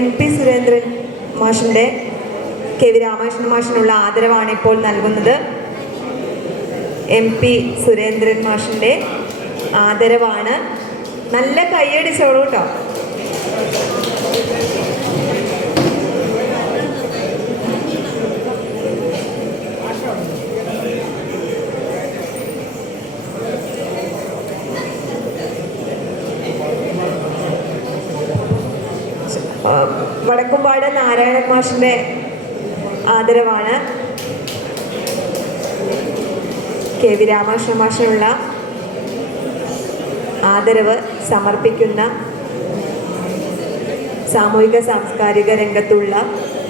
MP Surendran മാഷിൻ്റെ KV Ramakrishnan മാഷിനുള്ള ആദരവാണ് ഇപ്പോൾ നൽകുന്നത്. MP സുരേന്ദ്രൻ മാഷിൻ്റെ ആദരവാണ്. നല്ല കൈയടിച്ചോളൂ കേട്ടോ. വടക്കുംപാട് നാരായണൻ മാഷിൻ്റെ ആദരവാണ്. KV രാമകൃഷ്ണൻ മാഷിനുള്ള ആദരവ് സമർപ്പിക്കുന്ന സാമൂഹിക സാംസ്കാരിക രംഗത്തുള്ള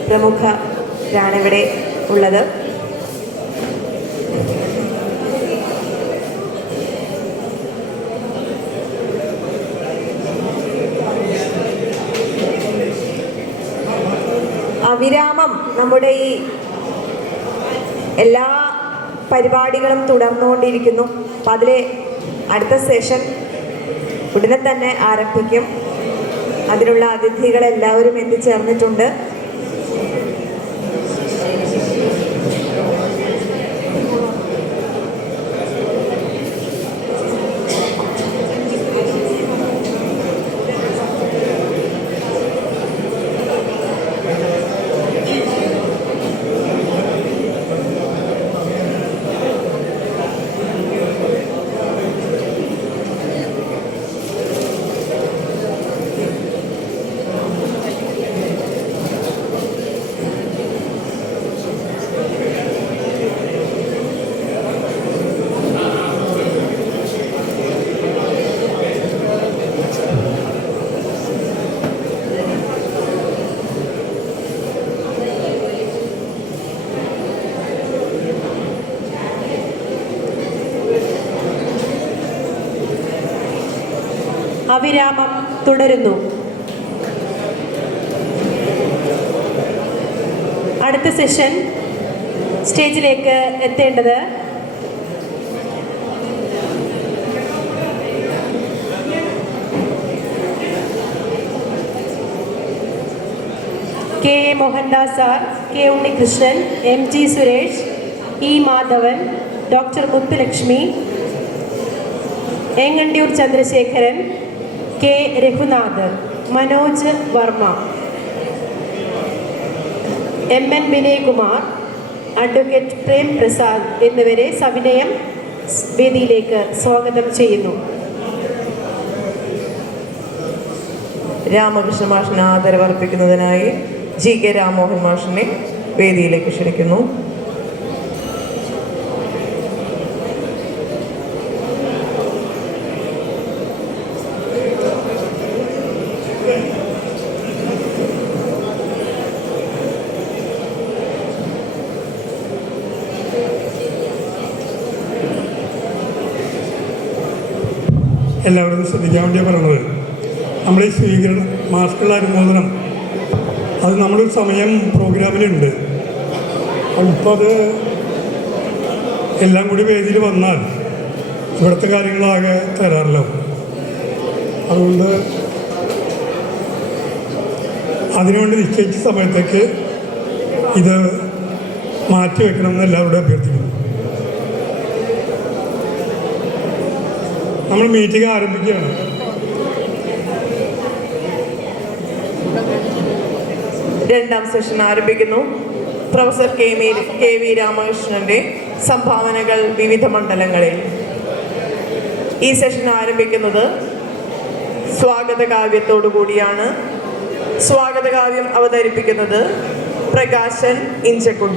പ്രമുഖരാണിവിടെ ഉള്ളത്. അവിരാമം നമ്മുടെ ഈ എല്ലാ പരിപാടികളും തുടർന്നുകൊണ്ടിരിക്കുന്നു. അപ്പം അതിലെ അടുത്ത സെഷൻ ഉടനെ തന്നെ ആരംഭിക്കും. അതിനുള്ള അതിഥികളെല്ലാവരും എത്തിച്ചേർന്നിട്ടുണ്ട്. അവിരാമം തുടരുന്നു. അടുത്ത സെഷൻ സ്റ്റേജിലേക്ക് എത്തേണ്ടത് K. Mohandas sir, K. Unnikrishnan, MG Suresh, E. Madhavan, doctor Muthulakshmi, Engandiyur Chandrasekharan, K. Raghunath, Manoj Varma, MN Vinayakumar, advocate Prem Prasad എന്നിവരെ സവിനയം വേദിയിലേക്ക് സ്വാഗതം ചെയ്യുന്നു. രാമകൃഷ്ണ മാഷിന് ആദരവർപ്പിക്കുന്നതിനായി GK രാമമോഹൻ മാഷിനെ വേദിയിലേക്ക് ക്ഷണിക്കുന്നു. എല്ലാവരും ശ്രദ്ധിക്കാൻ വേണ്ടിയാണ് പറയുന്നത്. നമ്മൾ ഈ സ്വീകരണം മാസ്കുള്ള അനുമോദനം അത് നമ്മളൊരു സമയം പ്രോഗ്രാമിലുണ്ട്. ഇപ്പോൾ അത് എല്ലാം കൂടി വേദിയിൽ വന്നാൽ ഇവിടുത്തെ കാര്യങ്ങളാകെ തരാറില്ല. അതുകൊണ്ട് അതിനുവേണ്ടി നിശ്ചയിച്ച സമയത്തേക്ക് ഇത് മാറ്റിവെക്കണമെന്ന് എല്ലാവരോടും അഭ്യർത്ഥിക്കുന്നു. നമ്മൾ മീറ്റിംഗ് ആരംഭിക്കുകയാണ്. രണ്ടാം സെഷൻ ആരംഭിക്കുന്നു. പ്രൊഫസർ KV രാമകൃഷ്ണന്റെ സംഭാവനകൾ വിവിധ മണ്ഡലങ്ങളിൽ. ഈ സെഷൻ ആരംഭിക്കുന്നത് സ്വാഗതകാവ്യത്തോടു കൂടിയാണ്. സ്വാഗതകാവ്യം അവതരിപ്പിക്കുന്നത് പ്രകാശൻ ഇഞ്ചക്കുണ്ട്.